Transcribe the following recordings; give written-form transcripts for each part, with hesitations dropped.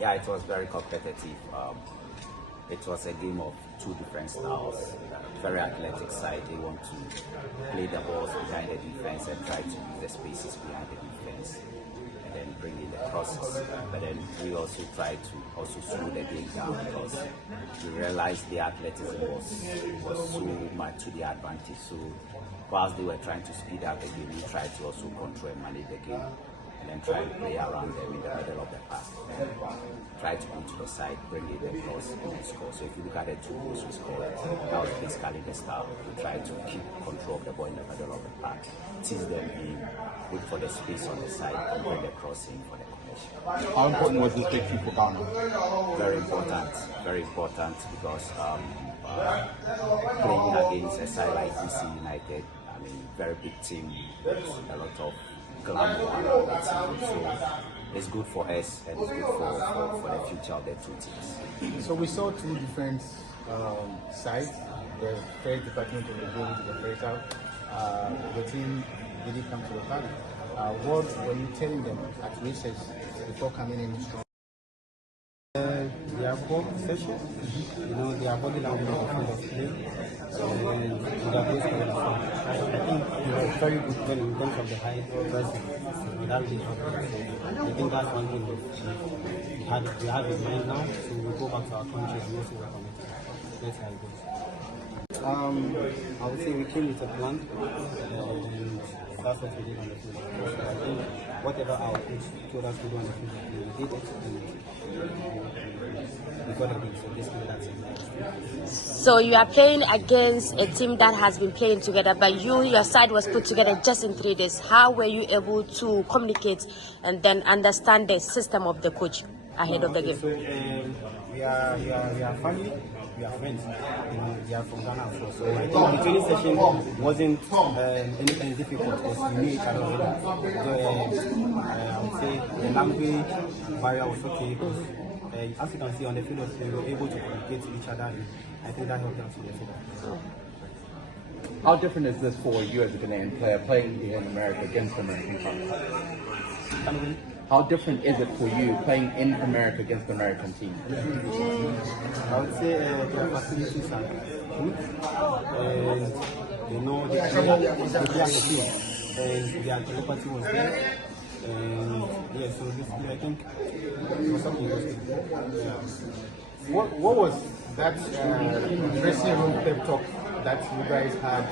Yeah, it was very competitive. It was a game of two different styles. Very athletic side, they want to play the balls behind the defense and try to use the spaces behind the defense and then bring in the crosses. But then we also try to also slow the game down because we realized the athleticism was so much to the advantage. So whilst they were trying to speed up the game, we tried to also control and manage the game, and then try to play around them in the middle of the park. And try to go to the side, bring it across, and then score. So if you look at the two goals we scored, that was basically the style. We try to keep control of the ball in the middle of the park, tease them in, wait for the space on the side, and bring the crossing for the connection. How important was this victory for Ghana? Very important because playing against a side like DC United, I mean, very big team with a lot of glamour around the team. So it's good for us and it's good for the future of the two teams. So we saw two different sides. The first department of the game to the first half. The team didn't come to the party. What were you telling them at recess before coming in strong? Their core session, their body language is kind of play, and their base I think they were very good when in terms of the high pressing. Without really I think that's one thing we have in mind now, so we go back to our country and also work on it. That's how it goes. I would say we came with a plan, and that's what we did on the field. So I think whatever our coach told us to do on the field, we did it, and we got a win. So basically that's it. So you are playing against a team that has been playing together, but your side was put together just in 3 days. How were you able to communicate and then understand the system of the coach ahead of the game? So we are family. We are friends, we are from Ghana. So I think the training session wasn't anything difficult because we knew each other already. So I would say the language barrier was okay because as you can see on the field, we were able to communicate to each other, and I think that helped us in the field. How different is this for you as a Ghanaian player playing here in America against American players? How different is it for you playing in America against the American team? I would say the facilities are good, and they play as a team, and their telepathy was there, and yeah, so basically I think it was something interesting. What was that dressing room pep talk that you guys had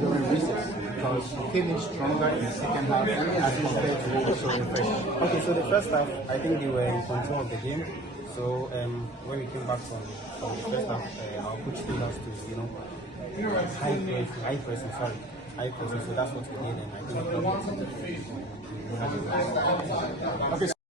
during recess? Because you came in stronger in the second half as compared to what we saw in the first half. Okay, so the first half, I think they were in control of the game. So when we came back from the first half, our coach told us to, high pressing. So that's what we did, and I think we did. Okay.